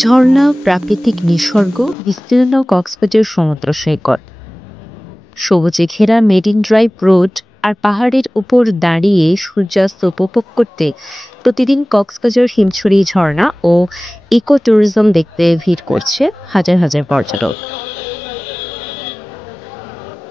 ঝর্ণা, প্রাকৃতিক নিসর্গ, বিস্তীর্ণ কক্সবাজার সমুদ্র সৈকত, সবুজে ঘেরা মেরিন ড্রাইভ রোড আর পাহাড়ের উপর দাঁড়িয়ে সূর্যাস্ত উপভোগ করতে প্রতিদিন কক্সবাজার হিমছড়ি ঝর্ণা ও ইকো ট্যুরিজম দেখতে ভিড় করছে হাজার হাজার পর্যটক।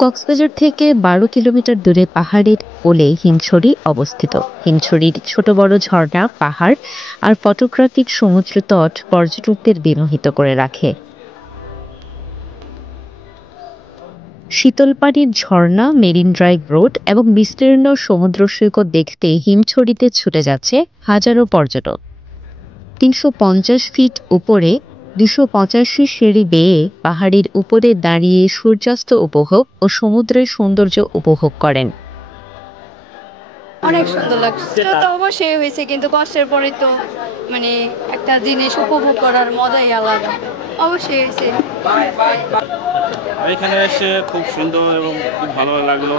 কক্সবাজার থেকে ১২ কিলোমিটার দূরে পাহাড়ের কোলে হিমছড়ি অবস্থিত। হিমছড়ির ছোট বড় ঝর্ণা, পাহাড় আর ফটোগ্রাফিক সমুদ্র তট পর্যটকদের বিমোহিত করে রাখে। শীতল পানির ঝর্ণা, মেরিন ড্রাইভ রোড এবং বিস্তীর্ণ সমুদ্র সৈকত দেখতে হিমছড়িতে ছুটে যাচ্ছে হাজারো পর্যটক। ৩৫০ ফিট উপরে ২৮৫ সিঁড়ি বেয়ে পাহাড়ের উপরে দাঁড়িয়ে সূর্যাস্ত উপভোগ ও সমুদ্রের সৌন্দর্য উপভোগ করেন। অনেক সুন্দর লাগছে। তো অবশ্যই হয়েছে, কিন্তু কষ্টের পরে তো মানে একটা জিনিস উপভোগ করার মজাই আলাদা। অবশ্যই হয়েছে। এখানে এসে খুব সুন্দর এবং খুব ভালো লাগলো।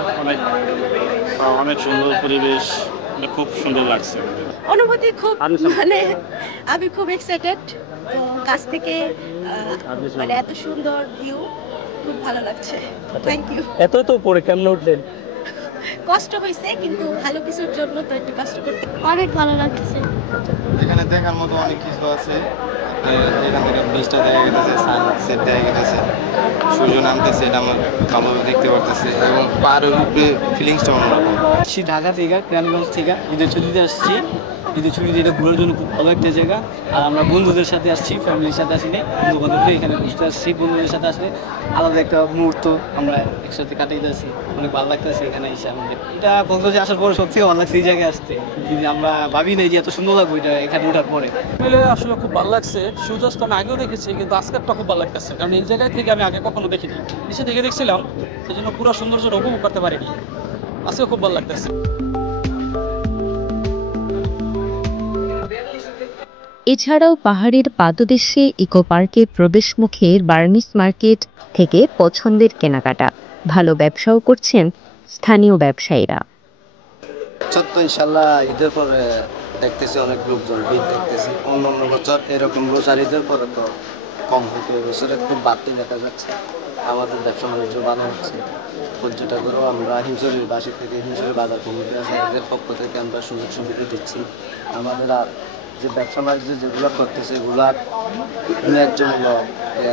অনেক সুন্দর পরিবেশ, খুব সুন্দর লাগছে। অনুভূতি খুব মানে আমি খুব এক্সাইটেড। তো কাছ থেকে মানে এত সুন্দর ভিউ, খুব ভালো লাগছে। Thank you. এত তো উপরে কেমন উঠলেন? কষ্ট হয়েছে, কিন্তু ভালো কিছুর জন্য তো একটু কষ্ট করতে অনেক ভালো লাগছে। এখানে দেখার মতো অনেক কিছু আছে। এখান থেকে ব্রিজটা দেখা গেছে, সানসেট দেখা গেছে, সূর্য নামতেছে, এটা আমরা ভালোভাবে দেখতে পারতেছি এবং পাহাড়ের উপরে ফিলিংসটা অন্যরকম। ঢাকা থেকে, কেরানীগঞ্জ থেকে ঈদের ছুটিতে আসছি। ঈদের ছুটিতে এটা ঘোরার জন্য খুব ভালো একটা জায়গা। আর আমরা বন্ধুদের সাথে আসছি, ফ্যামিলির সাথে আসিনি। বন্ধু বান্ধবরা এখানে ঘুরতে আসছি, বন্ধুদের সাথে আসলে আলাদা একটা মুহূর্ত আমরা একসাথে কাটাইতে আসি। অনেক ভালো লাগতেছে এখানে এসে আমাদের। এটা কক্সবাজার আসার পরে সত্যি ভালো লাগছে এই জায়গায় আসতে। আমরা ভাবি নাই যে এত সুন্দর লাগবে এটা এখানে ওঠার পরে। মিলে আসলে খুব ভালো লাগছে। সূর্যাস্ত আমি আগেও দেখেছি, কিন্তু আজকেরটা খুব ভালো লাগতেছে, কারণ এই জায়গায় থেকে আমি আগে কখনো দেখিনি। নিচে থেকে দেখছিলাম, সেই জন্য পুরো সৌন্দর্যটা উপভোগ করতে পারিনি। আজকে খুব ভালো লাগতেছে। এছাড়াও পাহাড়ের পাদদেশে ইকো পার্কের প্রবেশ মুখের বার্মিস মার্কেট থেকে পছন্দের কেনাকাটা, ভালো ব্যবসাও করছেন স্থানীয় ব্যবসায়ীরা। সত্য ইনশাল্লাহ ঈদের পরে দেখতেছি অনেক লোকজন ভিড় দেখতেছি। অন্য বছর এরকম রোজার ঈদের পরে তো কম হতো, বছরে খুব বাড়তি দেখা যাচ্ছে। আমাদের ব্যবসা বাণিজ্য ভালো হচ্ছে। পর্যটকেরও আমরা হিমছড়ির বাসী থেকে হিমছড়ি বাজার কমিটি আছে, এদের পক্ষ থেকে আমরা সুযোগ সুবিধা দিচ্ছি। আমাদের আর যে ব্যবসা বাণিজ্য যেগুলো করতেছে এগুলো ন্যায্য মূল্য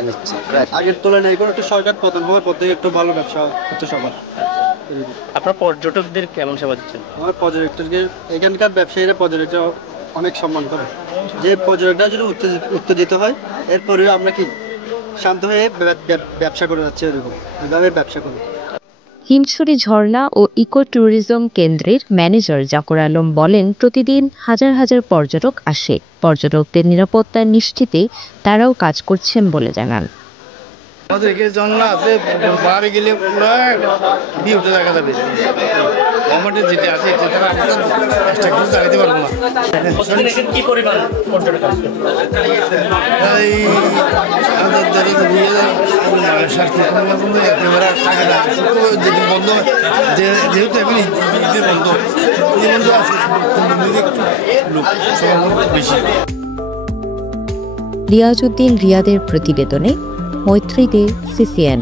নিচ্ছে। আগের তুলনায় এখন একটু সরকার পতন হওয়ার পর থেকে একটু ভালো ব্যবসা হচ্ছে সবার। আপনার পর্যটকদের কেমন সেবা দিচ্ছেন? আমার পর্যটকদের, এখানকার ব্যবসায়ীরা পর্যটকরা অনেক সম্মান করে। যে পর্যটকরা যদি উত্তেজিত হয়, এরপরেও আমরা কি শান্ত হয়ে ব্যবসা করে যাচ্ছি, এরকম এভাবে ব্যবসা করি। হিমছড়ি ঝর্ণা ও ইকো ট্যুরিজম কেন্দ্রের ম্যানেজার জাকুর আলম বলেন, প্রতিদিন হাজার হাজার পর্যটক আসে। পর্যটকদের নিরাপত্তা নিশ্চিতে তারাও কাজ করছেন বলে জানান। আমাদের এখানে ঝর্ণা আছে, পাহাড়ে গেলে পুরো ভিউটা দেখা যাবে। গভর্নমেন্টের যেটা আছে দাঁড়াতে পারবো না। কি পরিমাণ পর্যটক আসবে? যেহেতু এখন বন্ধ আছে, বেশি। রিয়াজউদ্দিন রিয়াদের প্রতিবেদনে মৈত্রী দে, CCN।